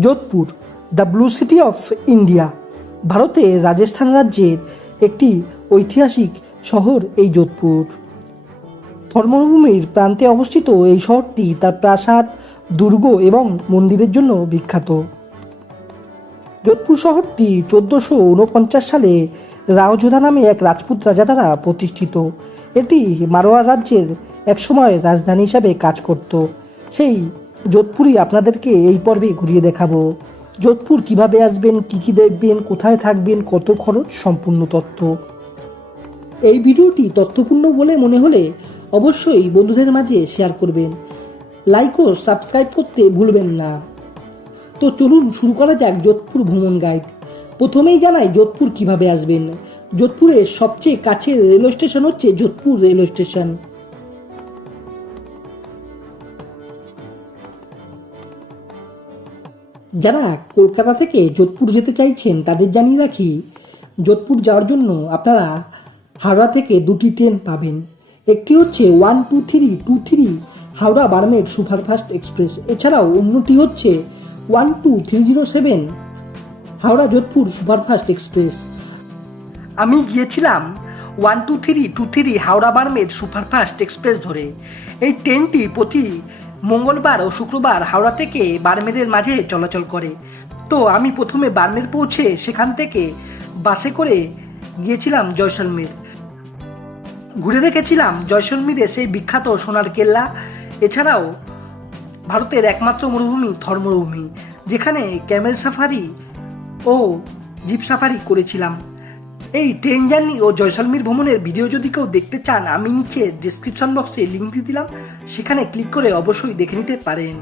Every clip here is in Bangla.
Jodhpur, the blue city of India. ভারতে রাজস্থান রাজ্যের একটি ঐতিহাসিক শহর এই যোধপুর। ধর্মভূমির প্রান্তে অবস্থিত এই শহরটি তার প্রাসাদ, দুর্গ এবং মন্দিরের জন্য বিখ্যাত। যোধপুর শহরটি চোদ্দোশো উনপঞ্চাশ সালে রাওযোধা নামে এক রাজপুত রাজা দ্বারা প্রতিষ্ঠিত। এটি মারোয়ার রাজ্যের একসময় রাজধানী হিসাবে কাজ করত। সেই যোধপুরই আপনাদেরকে এই পর্বে ঘুরিয়ে দেখাবো। যোধপুর কীভাবে আসবেন, কী কী দেখবেন, কোথায় থাকবেন, কত খরচ, সম্পূর্ণ তথ্য। এই ভিডিওটি তথ্যপূর্ণ বলে মনে হলে অবশ্যই বন্ধুদের মাঝে শেয়ার করবেন। লাইক ও সাবস্ক্রাইব করতে ভুলবেন না। তো চলুন শুরু করা যাক যোধপুর ভ্রমণ গাইড প্রথমেই জানাই যোধপুর কীভাবে আসবেন। যোধপুরের সবচেয়ে কাছের রেলওয়ে স্টেশন হচ্ছে যোধপুর রেলওয়ে স্টেশন যারা কলকাতা থেকে যোধপুর যেতে চাইছেন, তাদের জানিয়ে রাখি, যোধপুর যাওয়ার জন্য আপনারা হাওড়া থেকে দুটি ট্রেন পাবেন। একটি হচ্ছে one two three two three Howrah Barmer superfast express. এছাড়াও অন্যটি হচ্ছে one two three zero seven Howrah Jodhpur superfast express. আমি গিয়েছিলাম one two three two three Howrah Barmer superfast express ধরে। এই ট্রেনটি প্রতি মঙ্গলবার ও শুক্রবার হাওড়া থেকে বারমেরের মাঝে চলাচল করে। তো আমি প্রথমে বারমের পৌঁছে সেখান থেকে বাসে করে গিয়েছিলাম জয়সলমীর। ঘুরে দেখেছিলাম জয়সলমীরে সেই বিখ্যাত সোনার কেল্লা, এছাড়াও ভারতের একমাত্র মরুভূমি থর মরুভূমি, যেখানে ক্যামেল সাফারি ও জিপ সাফারি করেছিলাম। এই ট্রেন জার্নি ও জয়সলমীর ভ্রমণের ভিডিও যদি কেউ দেখতে চান, আমি নিচে ডিসক্রিপশন বক্সে লিঙ্ক দিয়ে দিলাম। সেখানে ক্লিক করে অবশ্যই দেখে নিতে পারেন।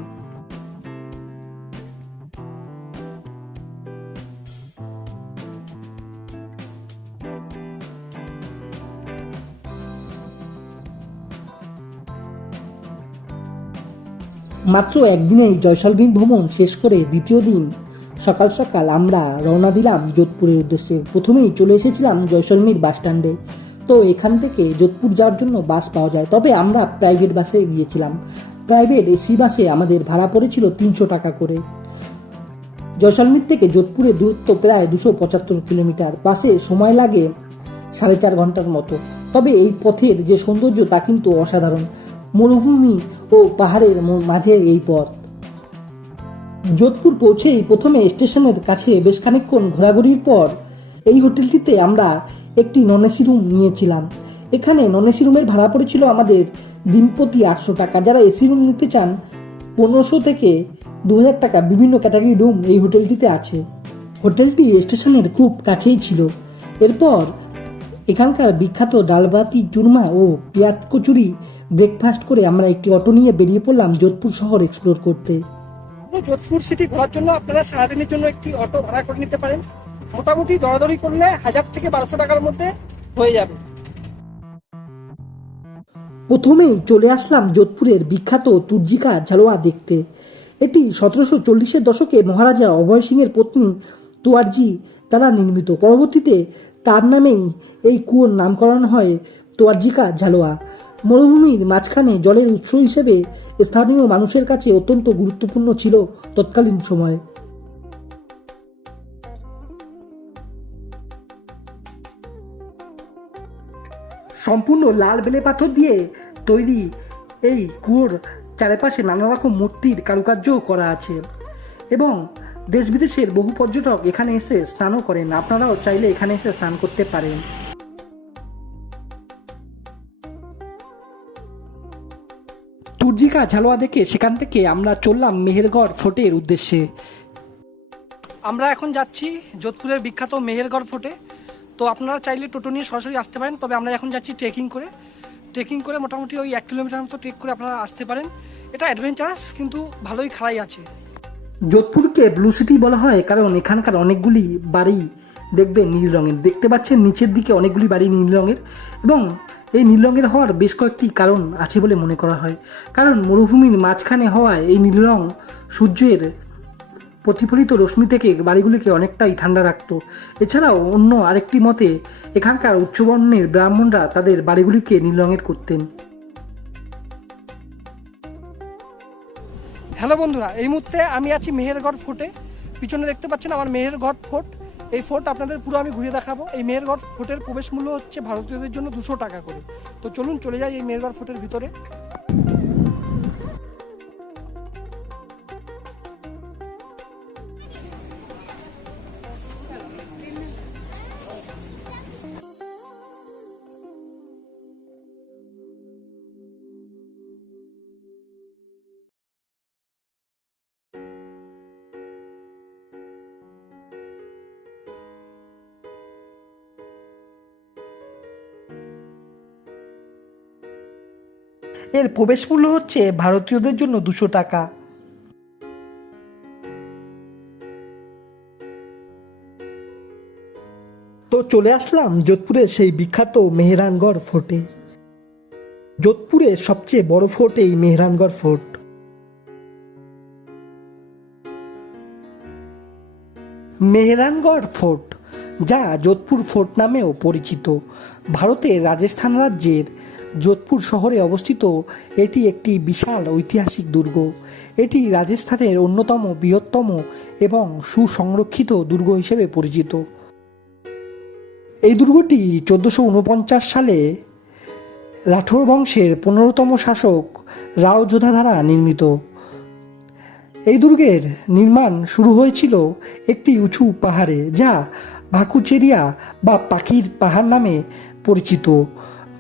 মাত্র একদিনেই জয়সলমীর ভ্রমণ শেষ করে দ্বিতীয় দিন সকাল সকাল আমরা রওনা দিলাম যোধপুরের উদ্দেশ্যে। প্রথমেই চলে এসেছিলাম জয়সলমীর বাস স্ট্যান্ডে। তো এখান থেকে যোধপুর যাওয়ার জন্য বাস পাওয়া যায়। তবে আমরা প্রাইভেট বাসে গিয়েছিলাম। প্রাইভেট এসি বাসে আমাদের ভাড়া পড়েছিল তিনশো টাকা করে। জয়সলমীর থেকে যোধপুরের দূরত্ব প্রায় দুশো পঁচাত্তর কিলোমিটার। বাসে সময় লাগে সাড়ে চার ঘণ্টার মতো। তবে এই পথের যে সৌন্দর্য তা কিন্তু অসাধারণ। মরুভূমি ও পাহাড়ের মাঝে এই পথ। যোধপুর পৌঁছেই প্রথমে স্টেশনের কাছে বেশ খানিকক্ষণ ঘোরাঘুরির পর এই হোটেলটিতে আমরা একটি নন এসি রুম নিয়েছিলাম। এখানে নন এসি রুমের ভাড়া পড়েছিল আমাদের দিন প্রতি আটশো টাকা। যারা এসি রুম নিতে চান, পনেরোশো থেকে দু হাজার টাকা বিভিন্ন ক্যাটাগরি রুম এই হোটেলটিতে আছে। হোটেলটি স্টেশনের খুব কাছেই ছিল। এরপর এখানকার বিখ্যাত ডালবাতি, চুরমা ও পেঁয়াজ কচুরি ব্রেকফাস্ট করে আমরা একটি অটো নিয়ে বেরিয়ে পড়লাম যোধপুর শহর এক্সপ্লোর করতে। যোধপুর সিটি ঘোরার জন্য আপনারা সারাদিনের জন্য একটি অটো ভাড়া করে নিতে পারেন। মোটামুটি দরাদরি করলে হাজার থেকে বারোশো টাকার মধ্যে হয়ে যাবে। প্রথমেই চলে আসলাম যোধপুরের বিখ্যাত তুর্জিকা ঝালোয়া দেখতে। এটি সতেরোশো চল্লিশের দশকে মহারাজা অভয় সিংয়ের পত্নী তোয়ারজি দ্বারা নির্মিত। পরবর্তীতে তার নামেই এই কুয়োর নামকরণ হয় তোয়ারজিকা ঝালোয়া। মরুভূমির মাঝখানে জলের উৎস হিসেবে স্থানীয় মানুষের কাছে অত্যন্ত গুরুত্বপূর্ণ ছিল তৎকালীন সময়ে। সম্পূর্ণ লাল বেলে পাথর দিয়ে তৈরি এই কুয়োর চারপাশে নানা রকম মূর্তির কারুকার্যও করা আছে এবং দেশ বিদেশের বহু পর্যটক এখানে এসে স্নানও করেন। আপনারাও চাইলে এখানে এসে স্নান করতে পারেন। তুর্জিকা ঝালোয়া দেখে সেখান থেকে আমরা চললাম মেহেরগড় ফোর্টের উদ্দেশ্যে। আমরা এখন যাচ্ছি যোধপুরের বিখ্যাত মেহেরগড় ফোর্টে। তো আপনারা চাইলে টোটো নিয়ে সরাসরি আসতে পারেন তবে আমরা এখন যাচ্ছি ট্রেকিং করে। ট্রেকিং করে মোটামুটি ওই এক কিলোমিটার মতো ট্রেক করে আপনারা আসতে পারেন। এটা অ্যাডভেঞ্চারাস কিন্তু ভালোই খাড়াই আছে। যোধপুরকে ব্লু সিটি বলা হয় কারণ এখানকার অনেকগুলি বাড়ি দেখবে নীল রঙের। দেখতে পাচ্ছেন নিচের দিকে অনেকগুলি বাড়ি নীল রঙের এবং এই নীল রঙের হওয়ার বেশ কয়েকটি কারণ আছে বলে মনে করা হয়। কারণ মরুভূমির মাঝখানে হওয়ায় এই নীল রং সূর্যের প্রতিফলিত রশ্মি থেকে বাড়িগুলিকে অনেকটাই ঠান্ডা রাখত। এছাড়াও অন্য আরেকটি মতে, এখানকার উচ্চবর্ণের ব্রাহ্মণরা তাদের বাড়িগুলিকে নীল রঙের করতেন। হ্যালো বন্ধুরা, এই মুহূর্তে আমি আছি মেহেরগড় ফোর্টে। পিছনে দেখতে পাচ্ছেন আমার মেহেরগড় ফোর্ট। এই ফোর্ট আপনাদের পুরো আমি ঘুরিয়ে দেখাবো। এই মেহেরগড় ফোর্টের প্রবেশ মূল্য হচ্ছে ভারতীয়দের জন্য দুশো টাকা করে। তো চলুন চলে যাই এই মেহেরগড় ফোর্টের ভিতরে। এর প্রবেশ মূল্য হচ্ছে ভারতীয়দের জন্য দুশো টাকা। তো চলে আসলাম যোধপুরের সেই বিখ্যাত মেহরানগড় ফোর্টে। যোধপুরের সবচেয়ে বড় ফোর্ট এই মেহরানগড় ফোর্ট। মেহরানগড় ফোর্ট, যা যোধপুর ফোর্ট নামেও পরিচিত। ভারতের রাজস্থান রাজ্যের যোধপুর শহরে অবস্থিত, এটি একটি বিশাল ঐতিহাসিক দুর্গ। এটি রাজস্থানের অন্যতম বৃহত্তম এবং সুসংরক্ষিত দুর্গ হিসেবে পরিচিত। এই দুর্গটি চোদ্দোশো উনপঞ্চাশ সালে রাঠোর বংশের পনেরোতম শাসক রাও যোধা দ্বারা নির্মিত। এই দুর্গের নির্মাণ শুরু হয়েছিল একটি উঁচু পাহাড়ে, যা ভাকুচেরিয়া বা পাখির পাহাড় নামে পরিচিত।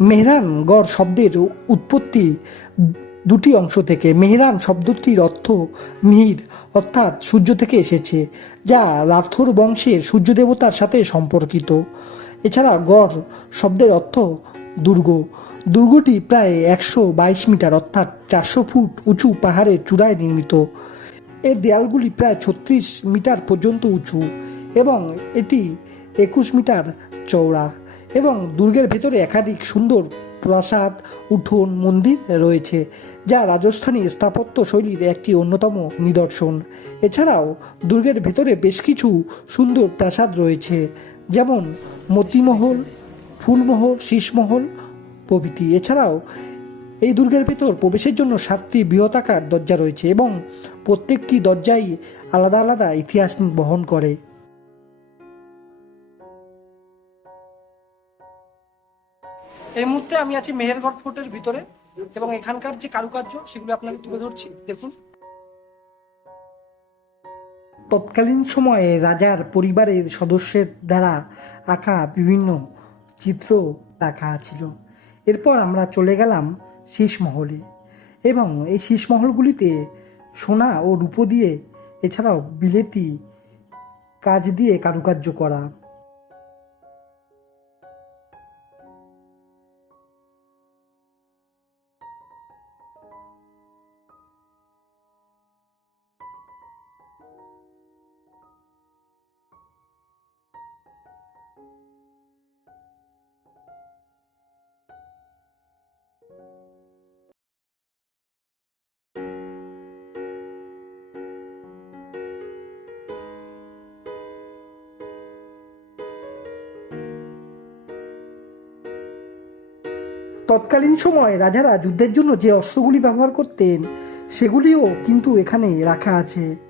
মেহরানগড় শব্দের উৎপত্তি দুটি অংশ থেকে। মেহরান শব্দটির অর্থ মিহির, অর্থাৎ সূর্য থেকে এসেছে, যা রাথোর বংশের সূর্য দেবতার সাথে সম্পর্কিত। এছাড়া গড় শব্দের অর্থ দুর্গ। দুর্গটি প্রায় একশো বাইশ মিটার, অর্থাৎ চারশো ফুট উঁচু পাহাড়ের চূড়ায় নির্মিত। এর দেয়ালগুলি প্রায় ছত্রিশ মিটার পর্যন্ত উঁচু এবং এটি একুশ মিটার চওড়া। এবং দুর্গের ভেতরে একাধিক সুন্দর প্রাসাদ, উঠোন, মন্দির রয়েছে, যা রাজস্থানী স্থাপত্য শৈলীর একটি অন্যতম নিদর্শন। এছাড়াও দুর্গের ভেতরে বেশ কিছু সুন্দর প্রাসাদ রয়েছে, যেমন মতিমহল, ফুলমহল, শীষমহল প্রভৃতি। এছাড়াও এই দুর্গের ভেতর প্রবেশের জন্য সাতটি বৃহতাকার দরজা রয়েছে এবং প্রত্যেকটি দরজাই আলাদা আলাদা ইতিহাস বহন করে। এই মুহূর্তে আমি আছি মেহেরগড় ফোর্টের ভিতরে এবং এখানকার যে কারুকার্য, সেগুলো আপনাকে তুলে ধরছি। দেখুন। তৎকালীন সময়ে রাজার পরিবারের সদস্যের দ্বারা আঁকা বিভিন্ন চিত্র রাখা ছিল। এরপর আমরা চলে গেলাম শীষমহলে এবং এই শীষমহলগুলিতে সোনা ও রূপো দিয়ে এছাড়াও বিলেতি কাজ দিয়ে কারুকার্য করা। তৎকালীন সময়ে রাজারা যুদ্ধের জন্য যে অস্ত্রগুলি ব্যবহার করতেন সেগুলিও কিন্তু এখানে রাখা আছে।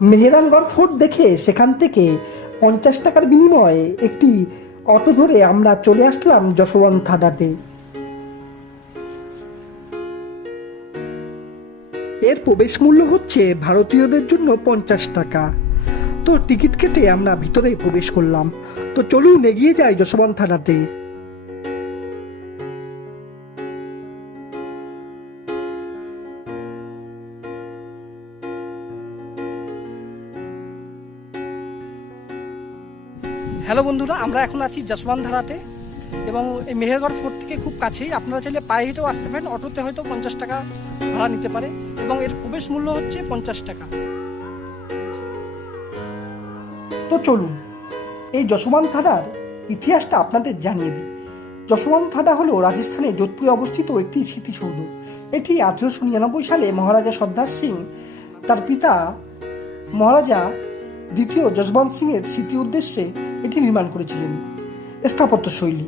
মেহেরানগড় ফোর্ট দেখে সেখান থেকে পঞ্চাশ টাকার বিনিময়ে একটি অটো ধরে আমরা চলে আসলাম যশবন্ত থানাতে। এর প্রবেশ মূল্য হচ্ছে ভারতীয়দের জন্য পঞ্চাশ টাকা। তো টিকিট কেটে আমরা ভিতরে প্রবেশ করলাম। তো চলুন এগিয়ে যাই যশবন্ত থানাতে। হ্যালো বন্ধুরা, আমরা এখন আছি যশবন্ত ধারাতে এবং এই মেহেরগড় ফোর্ট থেকে খুব কাছেই। আপনারা চাইলে পায়ে হেঁটেও আসতে পারেন, অটোতে হয়তো পঞ্চাশ টাকা ভাড়া নিতে পারে এবং এর প্রবেশ মূল্য হচ্ছে পঞ্চাশ টাকা। তো চলুন, এই যশোবান থানার ইতিহাসটা আপনাদের জানিয়ে দিই। যশোবান থানা হলো রাজস্থানের যোধপুরে অবস্থিত একটি স্মৃতিসৌধ। এটি আঠেরোশো নিরানব্বই সালে মহারাজা সর্দার সিং, তার পিতা মহারাজা দ্বিতীয় যশবন্ত সিংয়ের স্মৃতি উদ্দেশ্যে এটি নির্মাণ করেছিলেন। স্থাপত্য শৈলী।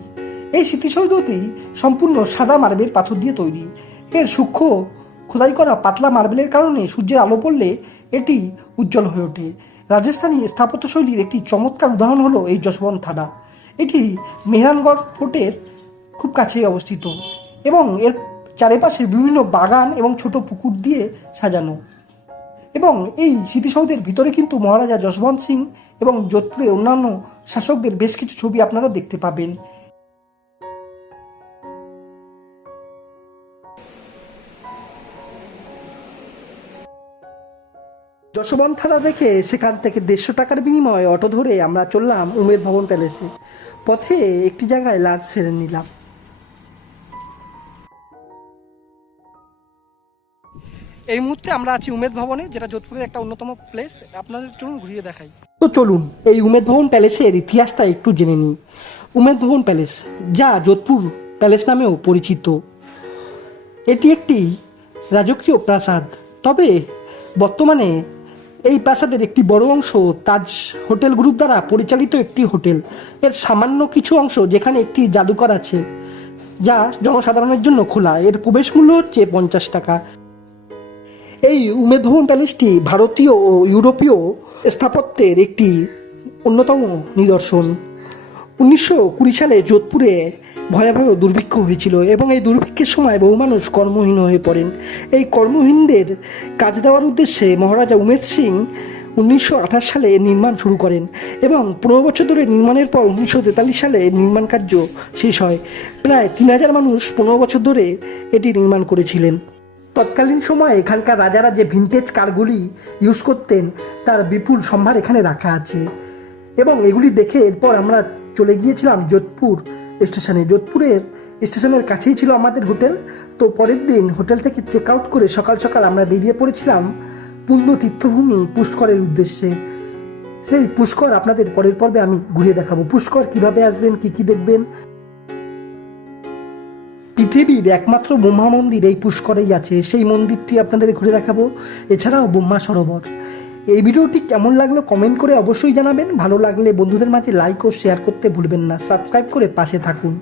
এই স্মৃতিসৌধটি সম্পূর্ণ সাদা মার্বেল পাথর দিয়ে তৈরি। এর সূক্ষ্ম, খোদাই করা পাতলা মার্বেলের কারণে সূর্যের আলো পড়লে এটি উজ্জ্বল হয়ে ওঠে। রাজস্থানী স্থাপত্যশৈলীর একটি চমৎকার উদাহরণ হলো এই যশবন্ত থানা। এটি মেহরানগড় ফোর্টের খুব কাছেই অবস্থিত এবং এর চারিপাশে বিভিন্ন বাগান এবং ছোট পুকুর দিয়ে সাজানো। এবং এই স্মৃতিসৌধের ভিতরে কিন্তু মহারাজা যশবন্ত সিং এবং যোধপুরের অন্যান্য শাসকদের বেশ কিছু ছবি আপনারা দেখতে পাবেন। যশবন্ত থানা দেখে সেখান থেকে দেড়শো টাকার বিনিময়ে অটো ধরে আমরা চললাম উমেদ ভবন প্যালেসে। পথে একটি জায়গায় লাঞ্চ সেরে নিলাম। এই মুহূর্তে আমরা আছি উমেদ ভবনে, যেটা যোধপুরের একটা অন্যতম প্লেস আপনাদের চলুন ঘুরিয়ে দেখাই। তো চলুন, এই উমেদ ভবন প্যালেসের ইতিহাসটা একটু জেনে নিই। উমেদ ভবন প্যালেস, যা যোধপুর প্যালেস নামেও পরিচিত। এটি একটি রাজকীয় প্রাসাদ, তবে বর্তমানে এই প্রাসাদের একটি বড় অংশ তাজ হোটেল গ্রুপ দ্বারা পরিচালিত একটি হোটেল। এর সামান্য কিছু অংশ যেখানে একটি জাদুকর আছে, যা জনসাধারণের জন্য খোলা। এর প্রবেশ মূল্য হচ্ছে পঞ্চাশ টাকা। এই উমেদ ভবন প্যালেসটি ভারতীয় ও ইউরোপীয় স্থাপত্যের একটি অন্যতম নিদর্শন। উনিশশো কুড়ি সালে যোধপুরে ভয়াবহ দুর্ভিক্ষ হয়েছিল এবং এই দুর্ভিক্ষের সময় বহু মানুষ কর্মহীন হয়ে পড়েন। এই কর্মহীনদের কাজ দেওয়ার উদ্দেশ্যে মহারাজা উমেদ সিং উনিশশো আঠাশ সালে নির্মাণ শুরু করেন এবং পনেরো বছর ধরে নির্মাণের পর উনিশশো তেতাল্লিশ সালে নির্মাণ কার্য শেষ হয়। প্রায় তিন হাজার মানুষ পনেরো বছর ধরে এটি নির্মাণ করেছিলেন। তৎকালীন সময়ে এখানকার রাজারা যে ভিনটেজ কারগুলি ইউজ করতেন, তার বিপুল সম্ভার এখানে রাখা আছে। এবং এগুলি দেখে এরপর আমরা চলে গিয়েছিলাম যোধপুর স্টেশনে। যোধপুরের স্টেশনের কাছেই ছিল আমাদের হোটেল। তো পরের দিন হোটেল থেকে চেক আউট করে সকাল সকাল আমরা বেরিয়ে পড়েছিলাম পুণ্য তীর্থভূমি পুষ্করের উদ্দেশ্যে। সেই পুষ্কর আপনাদের পরের পর্বে আমি ঘুরিয়ে দেখাবো। পুষ্কর কীভাবে আসবেন, কি কি দেখবেন? পৃথিবীর একমাত্র ব্রহ্মা মন্দির এই পুষ্করেই আছে, সেই মন্দিরটি আপনাদের ঘুরে দেখাবো। এছাড়াও ব্রহ্মা সরোবর। এই ভিডিওটি কেমন লাগল কমেন্ট করে অবশ্যই জানাবেন। ভালো লাগলে বন্ধুদের মাঝে লাইক ও শেয়ার করতে ভুলবেন না। সাবস্ক্রাইব করে পাশে থাকুন।